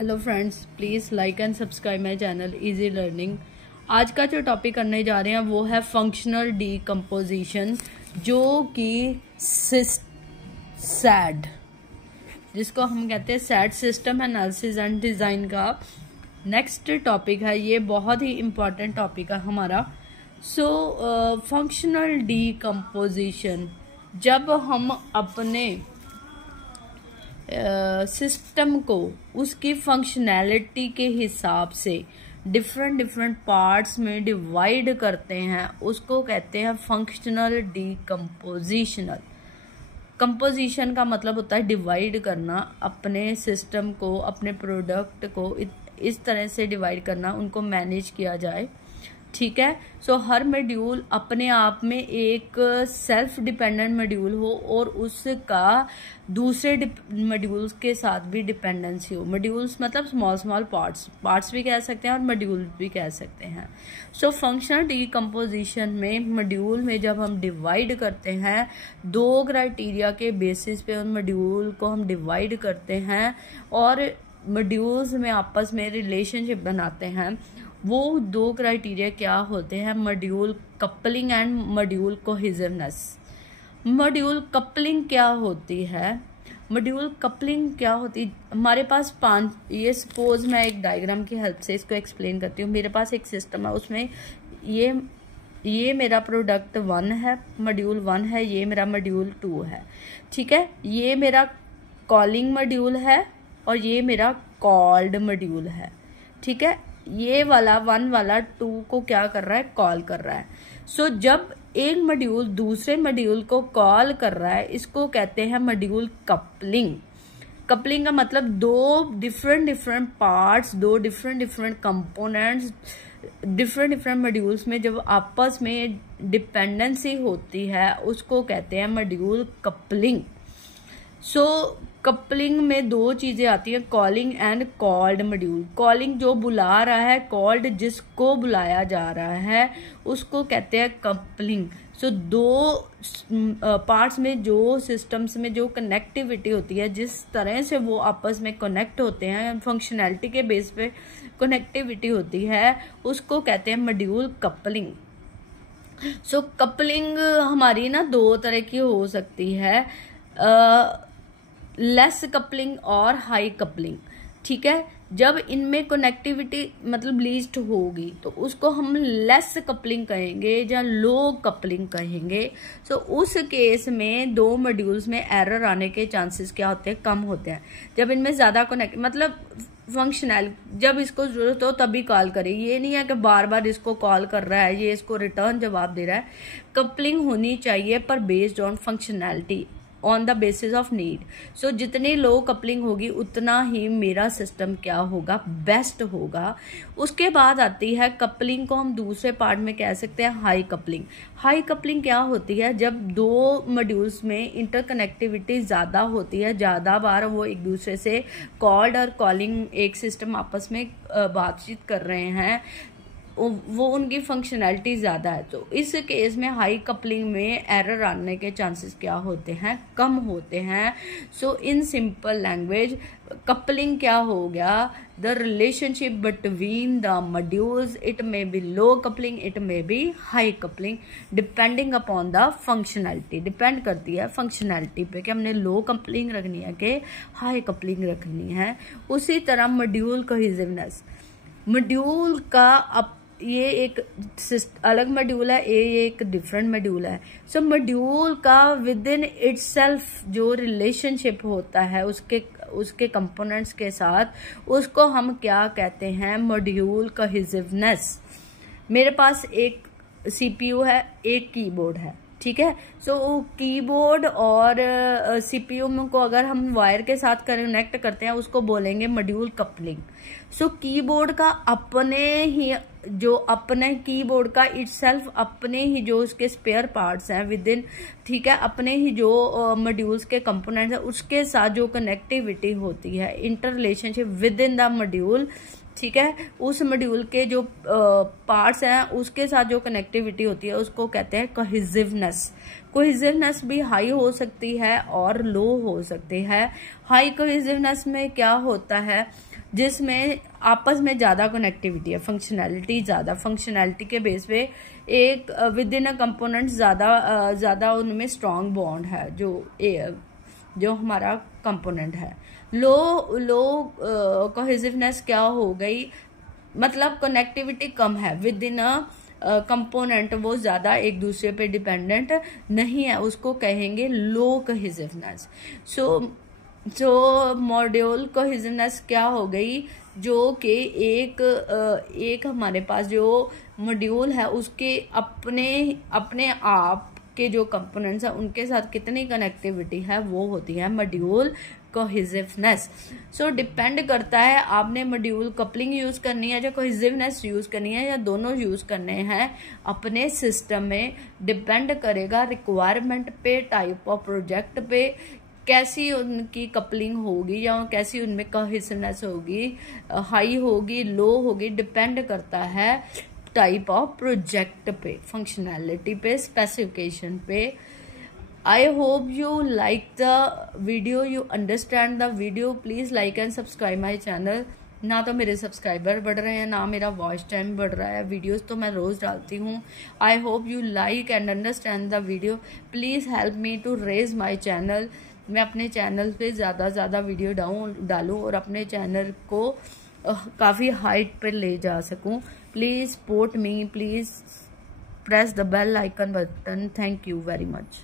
Hello friends, please like and subscribe my channel easy learning. आज का जो topic करने जा रहे हैं वो है फंक्शनल डीकम्पोजिशन, जो कि सैड, जिसको हम कहते हैं sad system analysis and design का नेक्स्ट टॉपिक है। ये बहुत ही इम्पॉर्टेंट टॉपिक है हमारा। फंक्शनल डीकम्पोजिशन, जब हम अपने सिस्टम को उसकी फंक्शनैलिटी के हिसाब से डिफरेंट पार्ट्स में डिवाइड करते हैं, उसको कहते हैं फंक्शनल डीकम्पोजिशनल। कंपोजिशन का मतलब होता है डिवाइड करना, अपने सिस्टम को, अपने प्रोडक्ट को इस तरह से डिवाइड करना, उनको मैनेज किया जाए। ठीक है। हर मॉड्यूल अपने आप में एक सेल्फ डिपेंडेंट मॉड्यूल हो और उसका दूसरे मॉड्यूल्स के साथ भी डिपेंडेंसी हो। मॉड्यूल्स मतलब स्मॉल पार्ट्स भी कह सकते हैं और मॉड्यूल भी कह सकते हैं। फंक्शनल डीकम्पोजिशन में मॉड्यूल में जब हम डिवाइड करते हैं, दो क्राइटेरिया के बेसिस पे उन मॉड्यूल को हम डिवाइड करते हैं और मॉड्यूल्स में आपस में रिलेशनशिप बनाते हैं। वो दो क्राइटेरिया क्या होते हैं? Module coupling and module cohesiveness. Module coupling क्या होती है? मॉड्यूल कपलिंग क्या होती है? हमारे पास ये सपोज मैं एक डायग्राम की हेल्प से इसको एक्सप्लेन करती हूँ। मेरे पास एक सिस्टम है, उसमें ये मेरा प्रोडक्ट 1 है, मॉड्यूल 1 है, ये मेरा मॉड्यूल 2 है। ठीक है। ये मेरा कॉलिंग मॉड्यूल है और ये मेरा कॉल्ड मॉड्यूल है। ठीक है। ये वाला 1 वाला 2 को क्या कर रहा है? कॉल कर रहा है। जब एक मॉड्यूल दूसरे मॉड्यूल को कॉल कर रहा है, इसको कहते हैं मॉड्यूल कपलिंग। कपलिंग का मतलब दो डिफरेंट पार्ट्स, दो डिफरेंट कंपोनेंट्स, डिफरेंट मॉड्यूल्स में जब आपस में डिपेंडेंसी होती है, उसको कहते हैं मॉड्यूल कपलिंग। कपलिंग में दो चीजें आती हैं, calling and called module. Calling जो बुला रहा है, कॉल्ड जिसको बुलाया जा रहा है, उसको कहते हैं कपलिंग। दो पार्ट्स में, जो सिस्टम्स में जो कनेक्टिविटी होती है, जिस तरह से वो आपस में कनेक्ट होते हैं, फंक्शनैलिटी के बेस पे कनेक्टिविटी होती है, उसको कहते हैं मॉड्यूल कपलिंग। कपलिंग हमारी ना दो तरह की हो सकती है, लेस कपलिंग और हाई कपलिंग। ठीक है। जब इनमें कनेक्टिविटी मतलब लीस्ट होगी तो उसको हम लेस कपलिंग कहेंगे या लो कपलिंग कहेंगे। उस केस में दो मॉड्यूल्स में एरर आने के चांसेस क्या होते हैं? कम होते हैं। जब इनमें ज्यादा कनेक्ट मतलब फंक्शनल, जब इसको जरूरत हो तभी कॉल करे। ये नहीं है कि बार बार इसको कॉल कर रहा है, ये इसको रिटर्न जवाब दे रहा है। कपलिंग होनी चाहिए पर based on functionality, on the basis of need. जितनी लो कपलिंग होगी उतना ही मेरा सिस्टम क्या होगा? बेस्ट होगा। उसके बाद आती है कपलिंग को हम दूसरे पार्ट में कह सकते हैं हाई कपलिंग। हाई कपलिंग क्या होती है? जब दो मॉड्यूल्स में इंटरकनेक्टिविटी ज्यादा होती है, ज्यादा बार वो एक दूसरे से कॉल्ड और कॉलिंग एक सिस्टम आपस में बातचीत कर रहे हैं, वो उनकी फंक्शनैलिटी ज्यादा है। तो इस केस में हाई कपलिंग में एरर आने के चांसेस क्या होते हैं? कम होते हैं। इन सिंपल लैंग्वेज, कपलिंग क्या हो गया? The relationship between the modules, it may be low coupling, it may be high coupling, depending upon the functionality. Depend करती है फंक्शनैलिटी पे कि हमने लो कपलिंग रखनी है कि हाई कपलिंग रखनी है। उसी तरह मॉड्यूल कोहेसिवनेस, मॉड्यूल का ये एक अलग मॉड्यूल है, ये एक डिफरेंट मॉड्यूल है। मॉड्यूल का विद इन इटसेल्फ जो रिलेशनशिप होता है उसके कंपोनेंट्स के साथ, उसको हम क्या कहते हैं? Module cohesiveness. मेरे पास एक सीपीयू है, एक कीबोर्ड है। ठीक है। कीबोर्ड और सीपीयू को अगर हम वायर के साथ कनेक्ट करते हैं, उसको बोलेंगे मॉड्यूल कपलिंग। कीबोर्ड का अपने कीबोर्ड का इटसेल्फ, अपने ही जो उसके स्पेयर पार्ट्स हैं विद इन, ठीक है, अपने ही जो मॉड्यूल्स के कंपोनेंट्स हैं, उसके साथ जो कनेक्टिविटी होती है, inter relationship with in the module, ठीक है, उस मॉड्यूल के जो पार्ट्स हैं उसके साथ जो कनेक्टिविटी होती है, उसको कहते हैं कोहेसिवनेस। कोहेसिवनेस भी हाई हो सकती है और लो हो सकती है। हाई कोहेसिवनेस में क्या होता है? जिसमें आपस में ज़्यादा कनेक्टिविटी है, फंक्शनैलिटी ज़्यादा, फंक्शनैलिटी के बेस पे एक विद इन अ कंपोनेंट ज़्यादा उनमें स्ट्रॉन्ग बॉन्ड है जो हमारा कंपोनेंट है। लो कोहेसिवनेस क्या हो गई, मतलब कनेक्टिविटी कम है विद इन अ कंपोनेंट, वो ज़्यादा एक दूसरे पे डिपेंडेंट नहीं है, उसको कहेंगे लो कोहेसिवनेस। सो मॉड्यूल कोहेसिवनेस क्या हो गई, जो कि एक हमारे पास जो मॉड्यूल है उसके अपने आप के जो कंपोनेंट्स हैं उनके साथ कितनी कनेक्टिविटी है, वो होती है मॉड्यूल कोहेसिवनेस। सो डिपेंड करता है आपने मॉड्यूल कपलिंग यूज करनी है या कोहेसिवनेस यूज करनी है या दोनों यूज करने हैं अपने सिस्टम में, डिपेंड करेगा रिक्वायरमेंट पे, टाइप ऑफ प्रोजेक्ट पे, कैसी उनकी कपलिंग होगी या कैसी उनमें कोहेसिवनेस होगी, हाई होगी, लो होगी, डिपेंड करता है टाइप ऑफ प्रोजेक्ट पे, फंक्शनैलिटी पे, स्पेसिफिकेशन पे। I hope you like the video, you understand the video. Please like and subscribe my channel. ना तो मेरे सब्सक्राइबर बढ़ रहे हैं, ना मेरा वॉच टाइम बढ़ रहा है, वीडियोस तो मैं रोज़ डालती हूँ। I hope you like and understand the video. Please help me to raise my channel. मैं अपने चैनल पे ज़्यादा वीडियो डालूँ और अपने चैनल को काफ़ी हाइट पर ले जा सकूँ। Please support me, please press the bell icon button. Thank you very much.